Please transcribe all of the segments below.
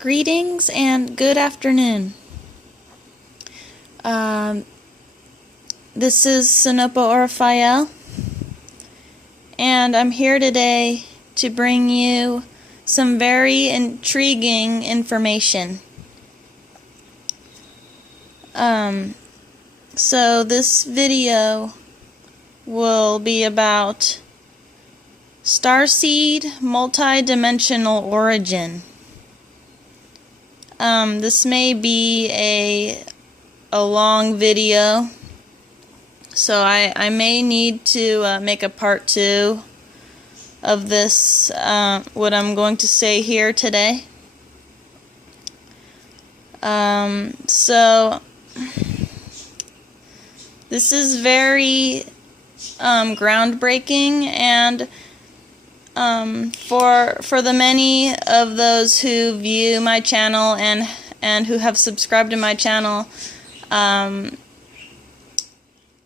Greetings and good afternoon. This is Sinopa Raphael, and I'm here today to bring you some very intriguing information. So this video will be about starseed multidimensional origin. This may be a long video, so I may need to make a part 2 of this, what I'm going to say here today. So this is very groundbreaking, and for the many of those who view my channel and who have subscribed to my channel, all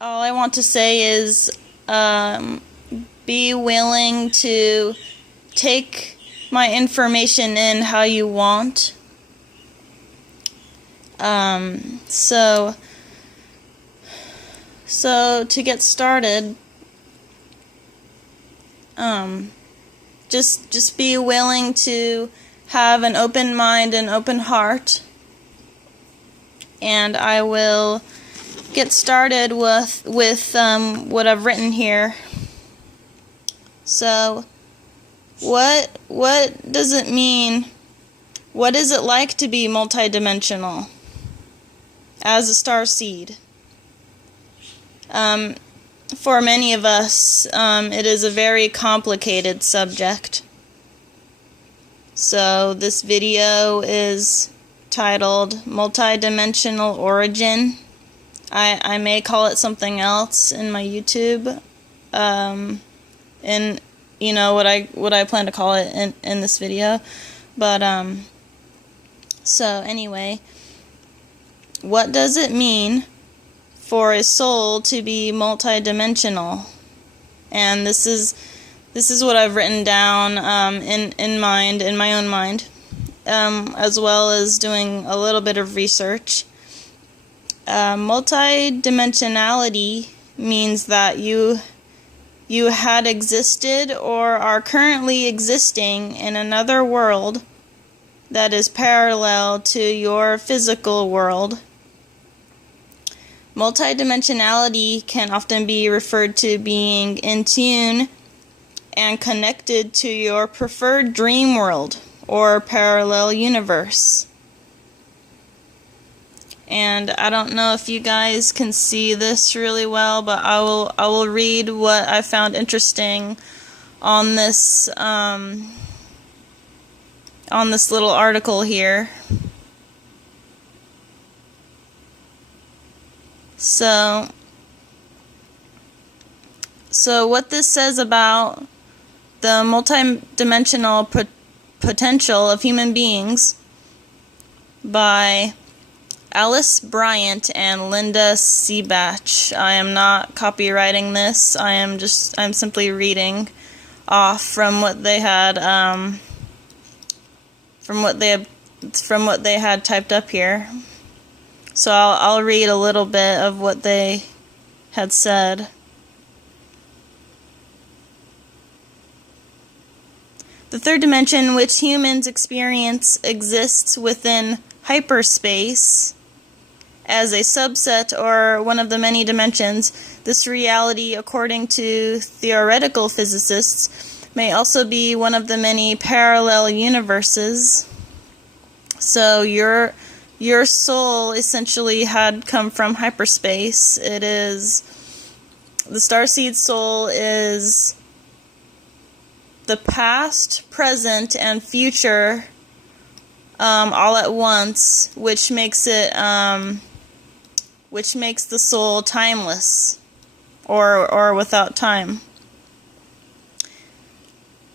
I want to say is be willing to take my information in how you want. So to get started, just be willing to have an open mind and open heart, and I will get started with what I've written here. So, what does it mean? What is it like to be multidimensional as a starseed? For many of us, it is a very complicated subject. So this video is titled Multidimensional Origin. I may call it something else in my YouTube, in what I plan to call it in this video. But so anyway, what does it mean for a soul to be multidimensional? And this is what I've written down in my own mind, as well as doing a little bit of research. Multidimensionality means that you had existed or are currently existing in another world that is parallel to your physical world. Multidimensionality can often be referred to being in tune and connected to your preferred dream world or parallel universe. And I don't know if you guys can see this really well, but I will read what I found interesting on this little article here. So what this says about the multidimensional potential of human beings by Alice Bryant and Linda Seabach. I am not copywriting this. I'm simply reading off from what they had typed up here. So I'll read a little bit of what they had said. The third dimension which humans experience exists within hyperspace as a subset or one of the many dimensions. This reality, according to theoretical physicists, may also be one of the many parallel universes. So your soul essentially had come from hyperspace. It is, the starseed soul is the past, present, and future all at once, which makes the soul timeless, or without time.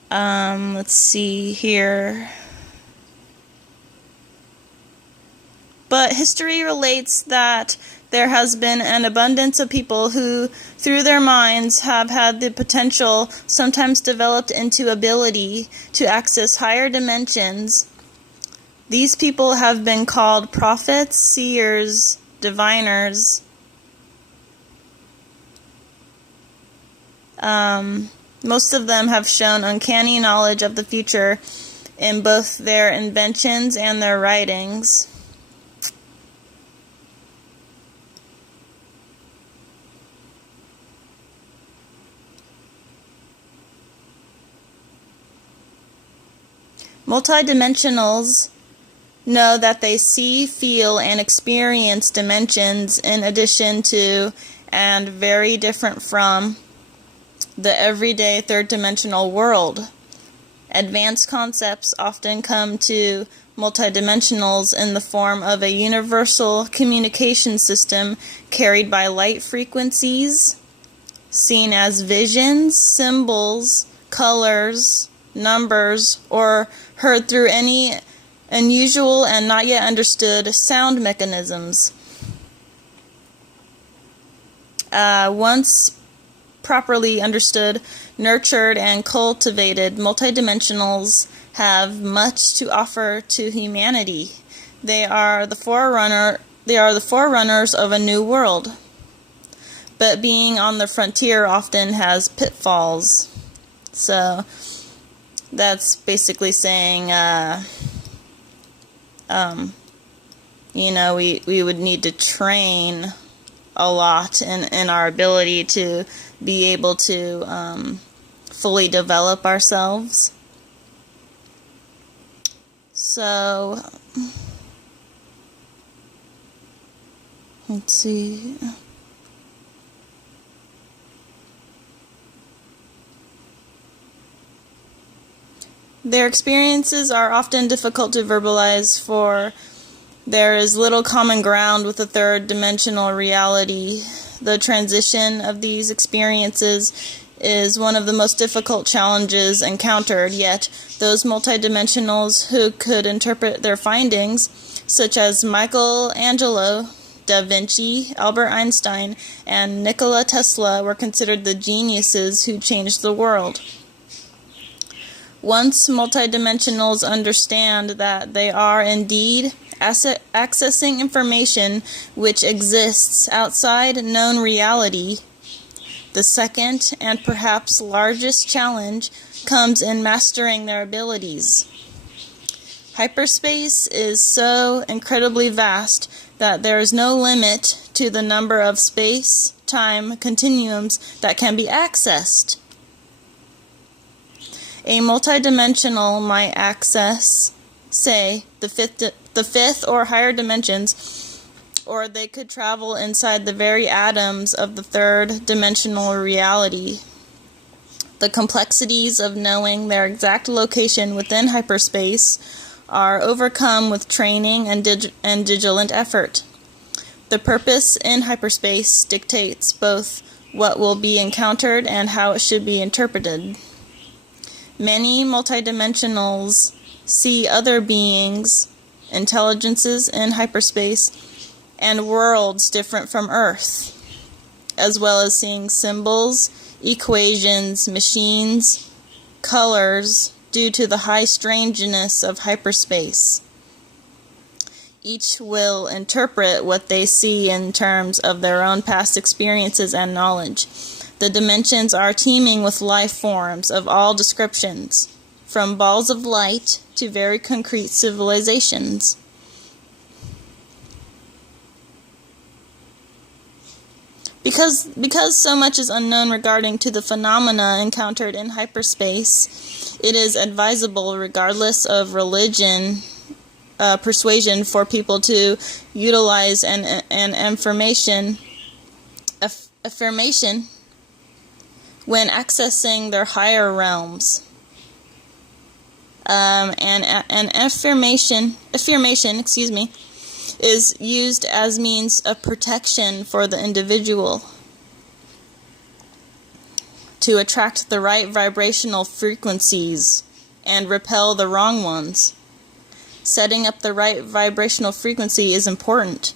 Let's see here. But history relates that there has been an abundance of people who, through their minds, have had the potential, sometimes developed into ability, to access higher dimensions These people have been called prophets, seers, diviners. Most of them have shown uncanny knowledge of the future in both their inventions and their writings. Multidimensionals know that they see, feel, and experience dimensions in addition to and very different from the everyday third-dimensional world. Advanced concepts often come to multidimensionals in the form of a universal communication system carried by light frequencies, seen as visions, symbols, colors, numbers, or heard through any unusual and not yet understood sound mechanisms. Once properly understood, nurtured, and cultivated, multidimensionals have much to offer to humanity. They are the forerunners of a new world. But being on the frontier often has pitfalls. So that's basically saying, we would need to train a lot in our ability to be able to fully develop ourselves. So, let's see. Their experiences are often difficult to verbalize, for there is little common ground with the third-dimensional reality. The transition of these experiences is one of the most difficult challenges encountered, yet those multidimensionals who could interpret their findings, such as Michelangelo, Da Vinci, Albert Einstein, and Nikola Tesla, were considered the geniuses who changed the world. Once multidimensionals understand that they are indeed accessing information which exists outside known reality, the second and perhaps largest challenge comes in mastering their abilities. Hyperspace is so incredibly vast that there is no limit to the number of space-time continuums that can be accessed. A multidimensional might access, say, the fifth or higher dimensions, or they could travel inside the very atoms of the third-dimensional reality. The complexities of knowing their exact location within hyperspace are overcome with training and vigilant effort. The purpose in hyperspace dictates both what will be encountered and how it should be interpreted. Many multidimensionals see other beings, intelligences in hyperspace, and worlds different from Earth, as well as seeing symbols, equations, machines, colors, due to the high strangeness of hyperspace. Each will interpret what they see in terms of their own past experiences and knowledge. The dimensions are teeming with life forms of all descriptions, from balls of light to very concrete civilizations. Because so much is unknown regarding to the phenomena encountered in hyperspace, it is advisable, regardless of religion, persuasion, for people to utilize an affirmation when accessing their higher realms. An affirmation, is used as means of protection for the individual to attract the right vibrational frequencies and repel the wrong ones. Setting up the right vibrational frequency is important.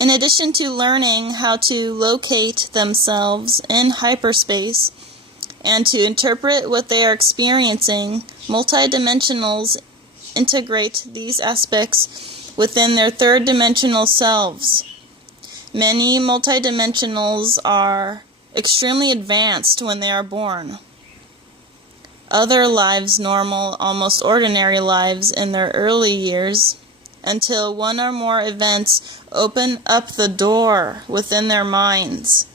In addition to learning how to locate themselves in hyperspace and to interpret what they are experiencing, multidimensionals integrate these aspects within their third-dimensional selves. Many multidimensionals are extremely advanced when they are born. Other lives normal, almost ordinary lives in their early years, until one or more events open up the door within their minds,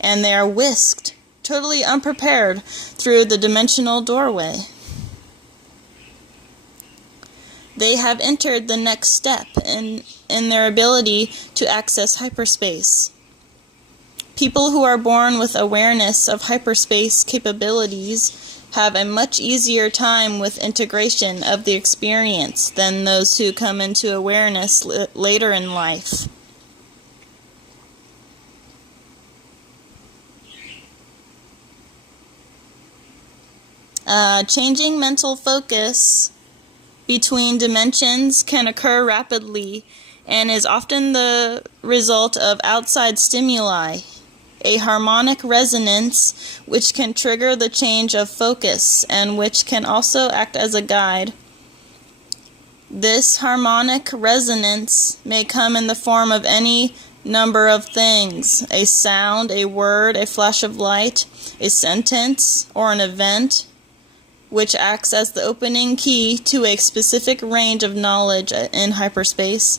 and they are whisked, totally unprepared, through the dimensional doorway. They have entered the next step in their ability to access hyperspace. People who are born with awareness of hyperspace capabilities have a much easier time with integration of the experience than those who come into awareness later in life. Changing mental focus between dimensions can occur rapidly and is often the result of outside stimuli, a harmonic resonance which can trigger the change of focus and which can also act as a guide. This harmonic resonance may come in the form of any number of things: a sound, a word, a flash of light, a sentence, or an event, which acts as the opening key to a specific range of knowledge in hyperspace.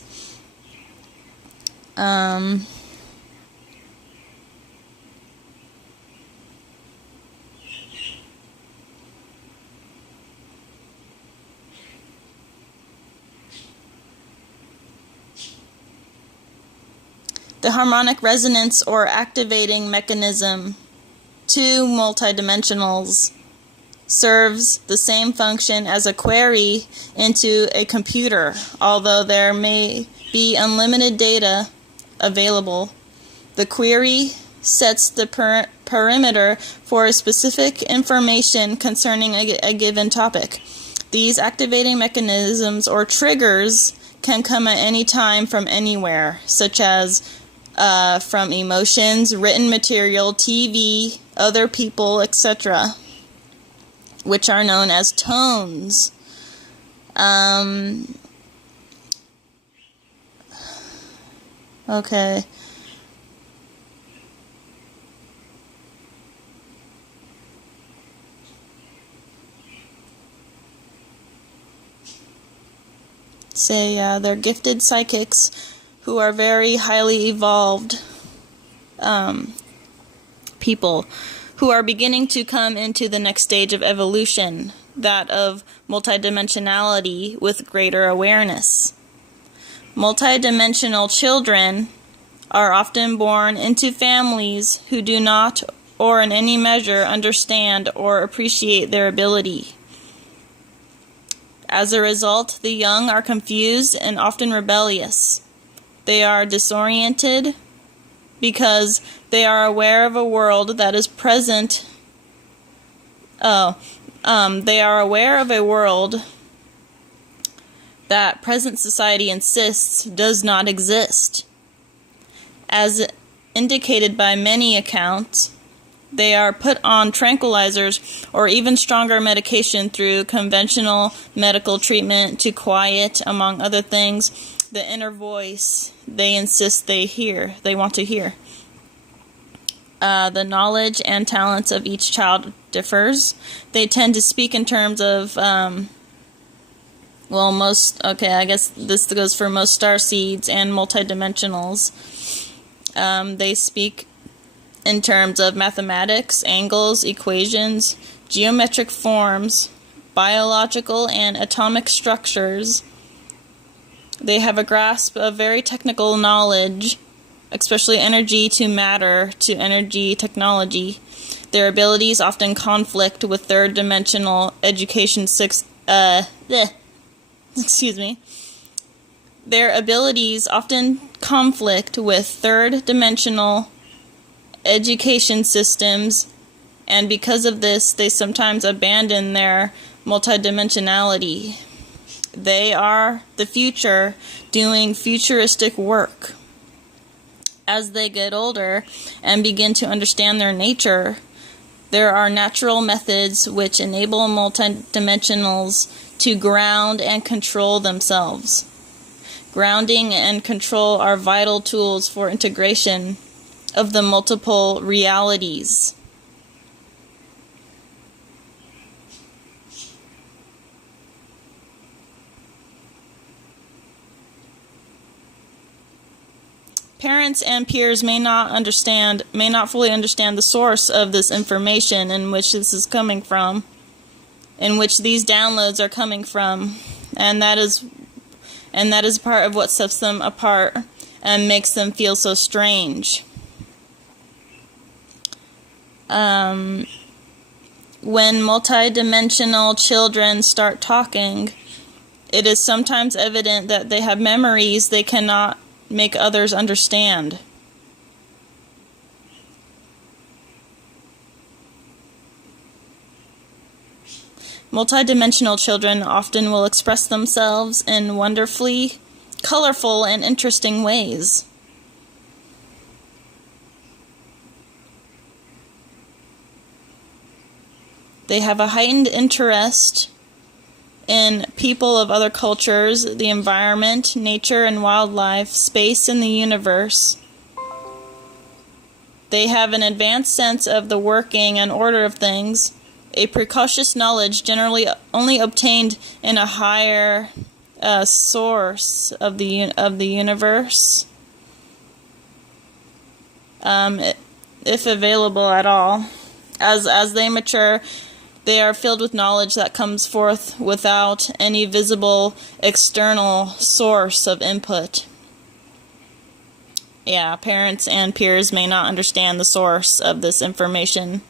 The harmonic resonance or activating mechanism to multidimensionals serves the same function as a query into a computer, although there may be unlimited data available. The query sets the parameter for a specific information concerning a given topic. These activating mechanisms or triggers can come at any time from anywhere, such as from emotions, written material, TV, other people, etc., which are known as tones. Okay. They're gifted psychics who are very highly evolved people who are beginning to come into the next stage of evolution, that of multidimensionality with greater awareness. Multidimensional children are often born into families who do not, or in any measure, understand or appreciate their ability. As a result, the young are confused and often rebellious. They are disoriented because they are aware of a world that is present. They are aware of a world that present society insists does not exist. As indicated by many accounts, they are put on tranquilizers or even stronger medication through conventional medical treatment to quiet, among other things, the inner voice they insist they want to hear. The knowledge and talents of each child differs. They tend to speak in terms of, I guess this goes for most starseeds and multidimensionals. They speak in terms of mathematics, angles, equations, geometric forms, biological and atomic structures. They have a grasp of very technical knowledge, especially energy to matter to energy technology. Their abilities often conflict with third-dimensional education Their abilities often conflict with third-dimensional education systems, and because of this, they sometimes abandon their multidimensionality. They are the future doing futuristic work. as they get older and begin to understand their nature, there are natural methods which enable multidimensionals to ground and control themselves. Grounding and control are vital tools for integration of the multiple realities. Parents and peers may not fully understand the source of this information in which this is coming from, in which these downloads are coming from, and that is part of what sets them apart and makes them feel so strange. When multidimensional children start talking, it is sometimes evident that they have memories they cannot make others understand. Multidimensional children often will express themselves in wonderfully colorful and interesting ways. They have a heightened interest in people of other cultures, the environment, nature and wildlife, space and the universe. They have an advanced sense of the working and order of things, a precocious knowledge generally only obtained in a higher source of the universe, if available at all. As they mature, they are filled with knowledge that comes forth without any visible external source of input. Yeah, parents and peers may not understand the source of this information,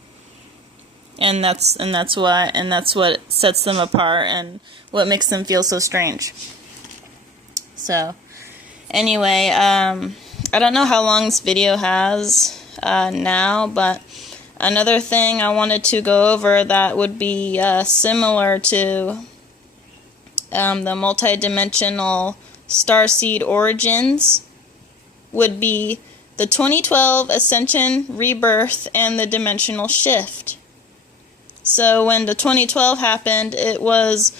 and that's what sets them apart and what makes them feel so strange. So, anyway, I don't know how long this video has now, but another thing I wanted to go over that would be similar to the multidimensional starseed origins would be the 2012 ascension, rebirth, and the dimensional shift. So when the 2012 happened, it was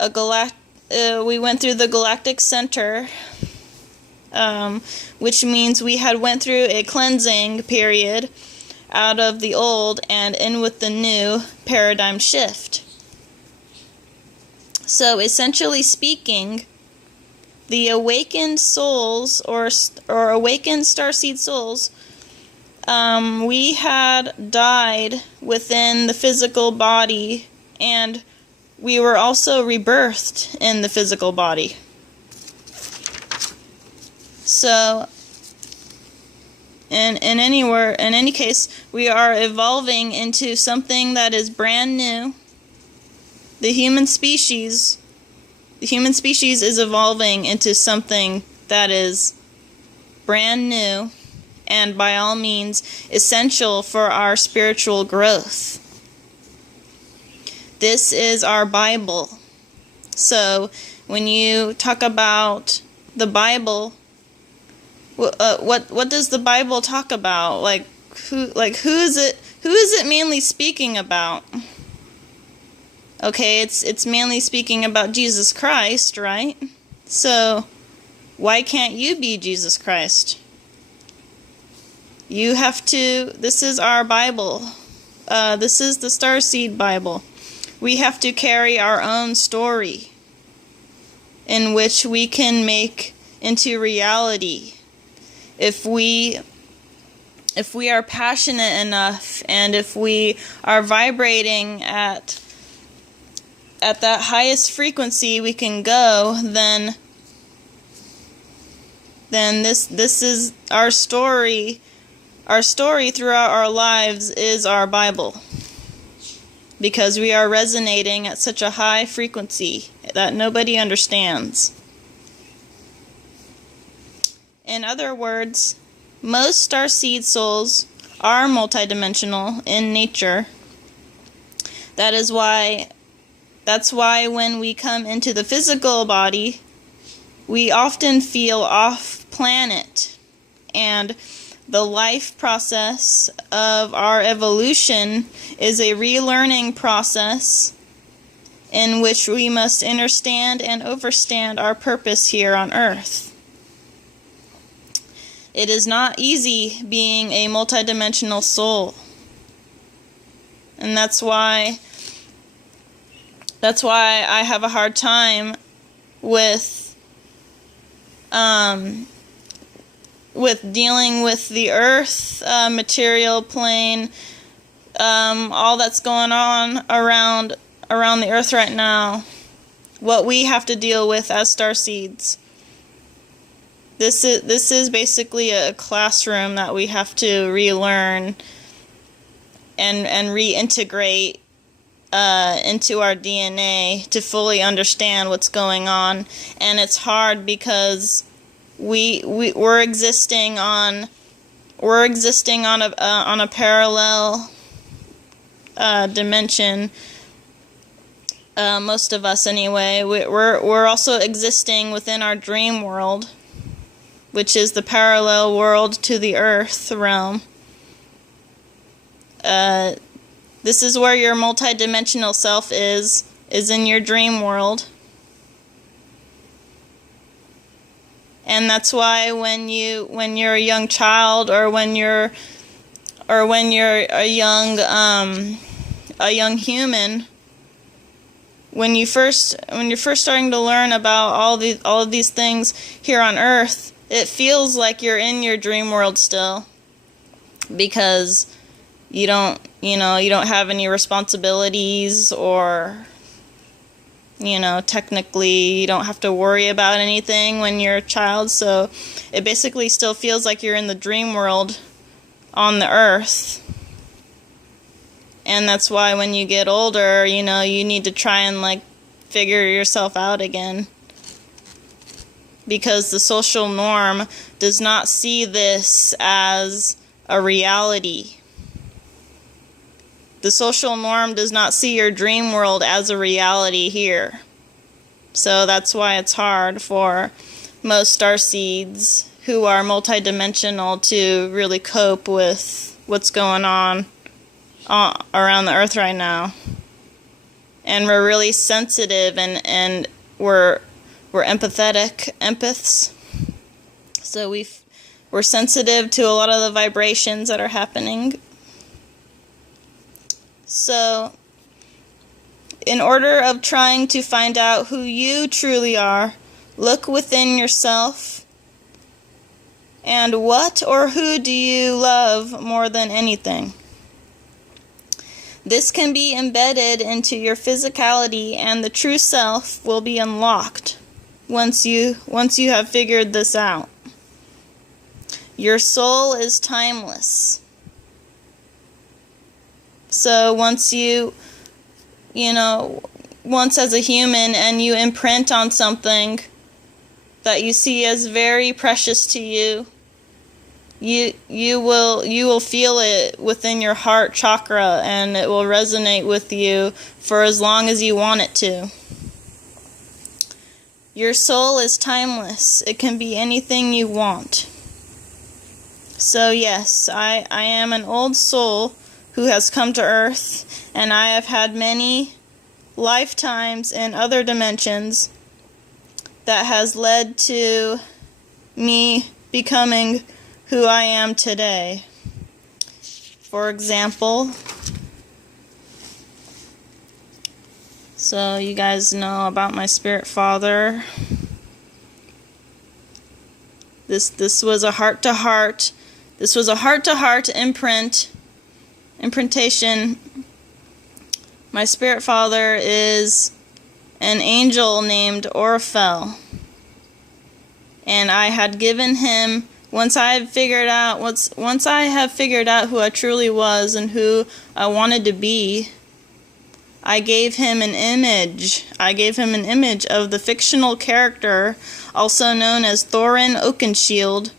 we went through the galactic center, which means we had went through a cleansing period out of the old and in with the new paradigm shift. So essentially speaking, the awakened souls or awakened starseed souls, we had died within the physical body, and we were also rebirthed in the physical body. So in any case, we are evolving into something that is brand new. The human species is evolving into something that is brand new and by all means essential for our spiritual growth. This is our Bible. So when you talk about the Bible, what does the Bible talk about? Who is it mainly speaking about? Okay, it's mainly speaking about Jesus Christ, right? So why can't you be Jesus Christ? You have to. This is our Bible. This is the Starseed Bible. We have to carry our own story in which we can make into reality. If we are passionate enough, and if we are vibrating at that highest frequency we can go, then this is our story. Our story throughout our lives is our Bible, because we are resonating at such a high frequency that nobody understands. In other words, most starseed souls are multidimensional in nature. That's why when we come into the physical body, we often feel off planet and the life process of our evolution is a relearning process in which we must understand and overstand our purpose here on earth. It is not easy being a multidimensional soul. And that's why I have a hard time with dealing with the earth, material plane, all that's going on around the earth right now, what we have to deal with as starseeds. This is basically a classroom that we have to relearn and reintegrate into our DNA to fully understand what's going on. And it's hard because we're existing on a parallel dimension. Most of us, anyway. We're also existing within our dream world, which is the parallel world to the Earth realm. This is where your multidimensional self is in your dream world. And that's why when you're a young child, or when you're a young human, when you're first starting to learn about all of these things here on Earth, it feels like you're in your dream world still, because you don't have any responsibilities, or technically you don't have to worry about anything when you're a child. So it basically still feels like you're in the dream world on the Earth. And that's why when you get older, you need to try and figure yourself out again. Because the social norm does not see this as a reality. The social norm does not see your dream world as a reality here. So that's why it's hard for most starseeds who are multidimensional to really cope with what's going on around the Earth right now. And we're really sensitive, and we're empathetic empaths. So we're sensitive to a lot of the vibrations that are happening. So, in order of trying to find out who you truly are, look within yourself. And what or who do you love more than anything? This can be embedded into your physicality, and the true self will be unlocked once you have figured this out. Your soul is timeless. So once once as a human, and you imprint on something that you see as very precious to you, you will feel it within your heart chakra, and it will resonate with you for as long as you want it to. Your soul is timeless. It can be anything you want. So yes, I am an old soul who has come to Earth, and I have had many lifetimes in other dimensions that has led to me becoming who I am today. For example, so you guys know about my spirit father. This was a heart-to-heart. This was a heart-to-heart imprintation. My spirit father is an angel named Orphel, and I had given him, once I have figured out who I truly was and who I wanted to be, I gave him an image. I gave him an image of the fictional character, also known as Thorin Oakenshield,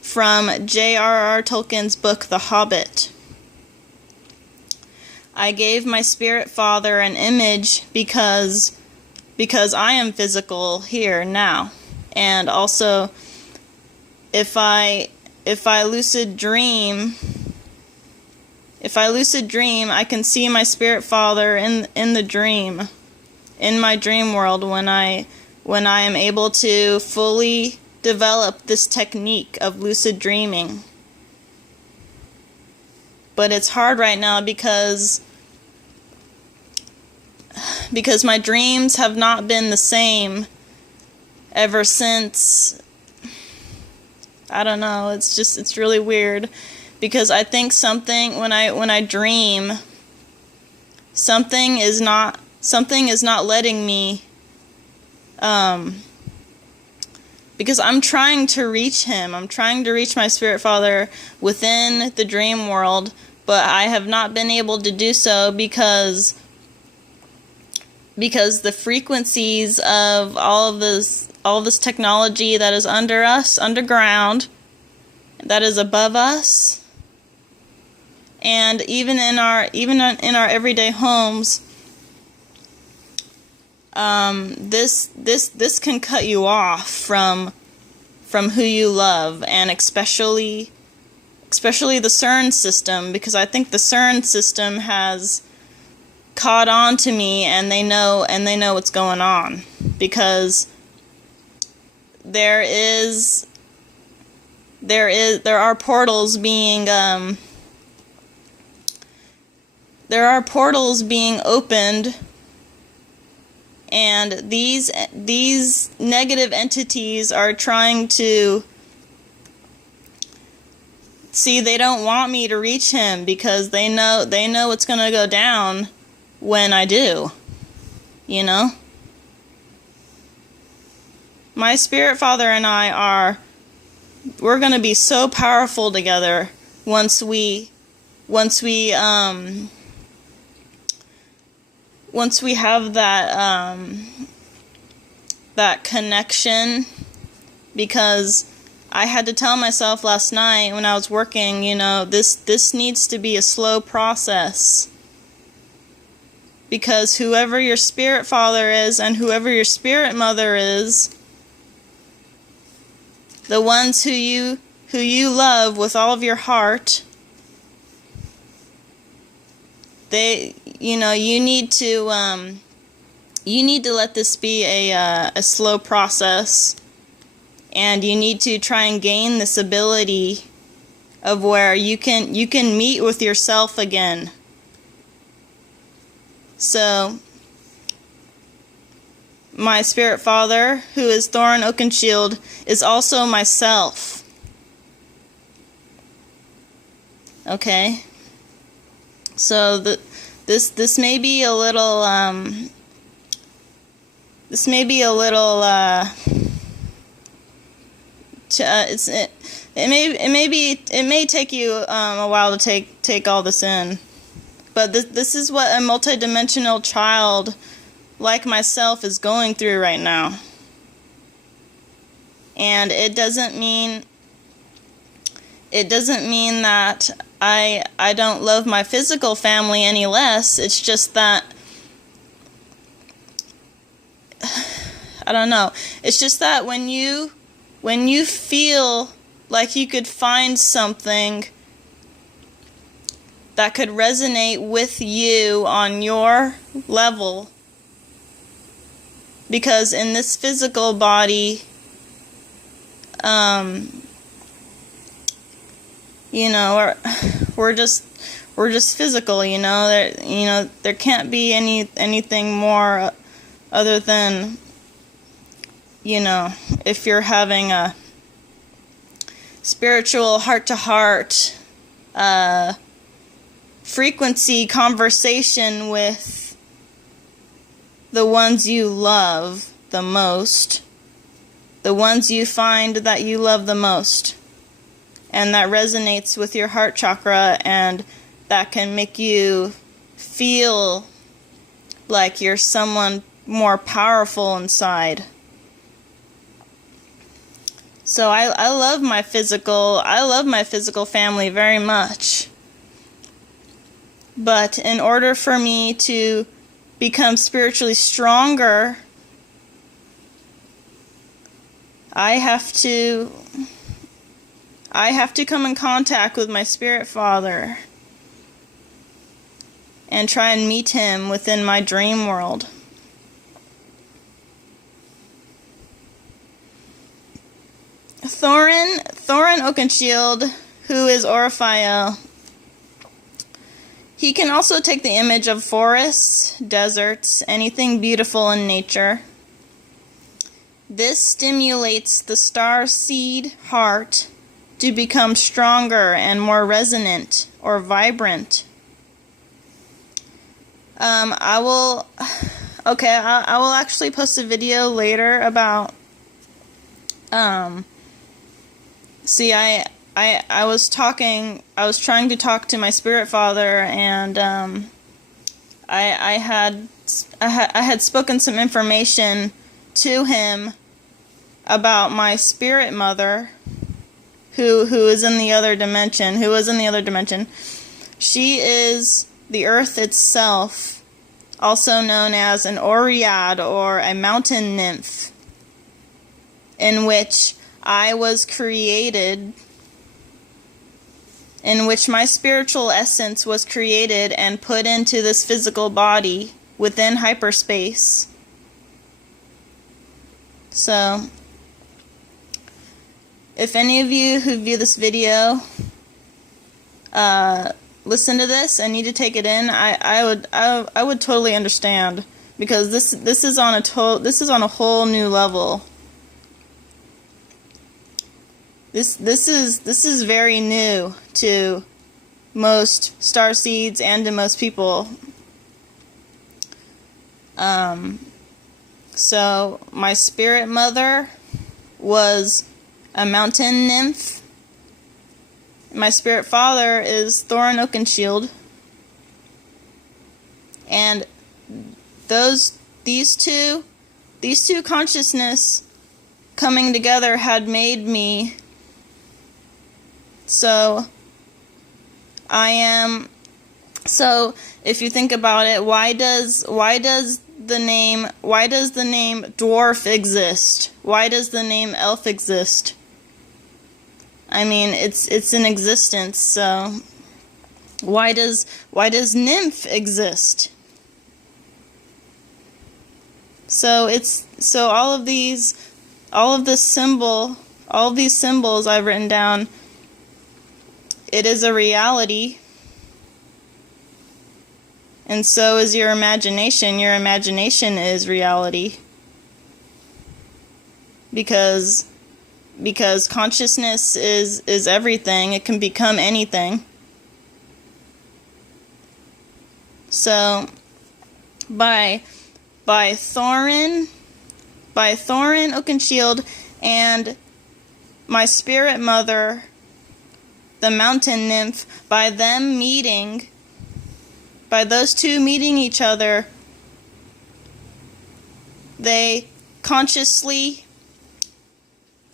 from J.R.R. Tolkien's book The Hobbit. I gave my spirit father an image because I am physical here now, and also if I lucid dream, I can see my spirit father in the dream, in my dream world, when I am able to fully develop this technique of lucid dreaming. But it's hard right now because my dreams have not been the same ever since. I don't know, it's really weird, because I think something, when I dream, something is not letting me, because I'm trying to reach him. I'm trying to reach my spirit father within the dream world, but I have not been able to do so because the frequencies of all of this technology that is under us, underground, that is above us, and even in our everyday homes, this can cut you off from who you love, and especially the CERN system, because I think the CERN system has caught on to me, and they know what's going on, because there are portals being opened, and these negative entities are trying to see. They don't want me to reach him because they know it's going to go down when I do, you know? My spirit father and we're going to be so powerful together once we have that connection, because I had to tell myself last night when I was working, this needs to be a slow process, because whoever your spirit father is and whoever your spirit mother is, the ones who you love with all of your heart, you need to let this be a slow process, and you need to try and gain this ability of where you can meet with yourself again. So my spirit father, who is Thorin Oakenshield, is also myself. Okay? So this may be a little it may take you a while to take all this in, but this is what a multidimensional child like myself is going through right now. And it doesn't mean that I don't love my physical family any less. It's just that, I don't know. It's just that when you feel like you could find something that could resonate with you on your level, because in this physical body, we're just physical, there can't be anything more other than, if you're having a spiritual heart-to-heart frequency conversation with the ones you love the most, the ones you find that you love the most, and that resonates with your heart chakra, and that can make you feel like you're someone more powerful inside. So I love my physical family very much. But in order for me to become spiritually stronger, I have to I have to come in contact with my spirit father and try and meet him within my dream world. Thorin Oakenshield, who is Orphael, he can also take the image of forests, deserts, anything beautiful in nature. This stimulates the star seed heart to become stronger and more resonant or vibrant. I will actually post a video later about, I was trying to talk to my spirit father, and I had spoken some information to him about my spirit mother, who was in the other dimension. She is the earth itself, also known as an Oread or a mountain nymph, in which I was created, in which my spiritual essence was created and put into this physical body within hyperspace. So, if any of you who view this video listen to this and need to take it in, I would totally understand, because this is on a whole new level. This is very new to most starseeds and to most people. So my spirit mother was a mountain nymph. My spirit father is Thorin Oakenshield. And these two consciousness coming together had made me. So if you think about it, why does the name dwarf exist? Why does the name elf exist? I mean, it's in existence, so why does nymph exist? So all of these symbols I've written down, it is a reality. And so is your imagination. Your imagination is reality. Because consciousness is everything. It can become anything. So by Thorin Oakenshield and my spirit mother, the mountain nymph, by those two meeting each other, they consciously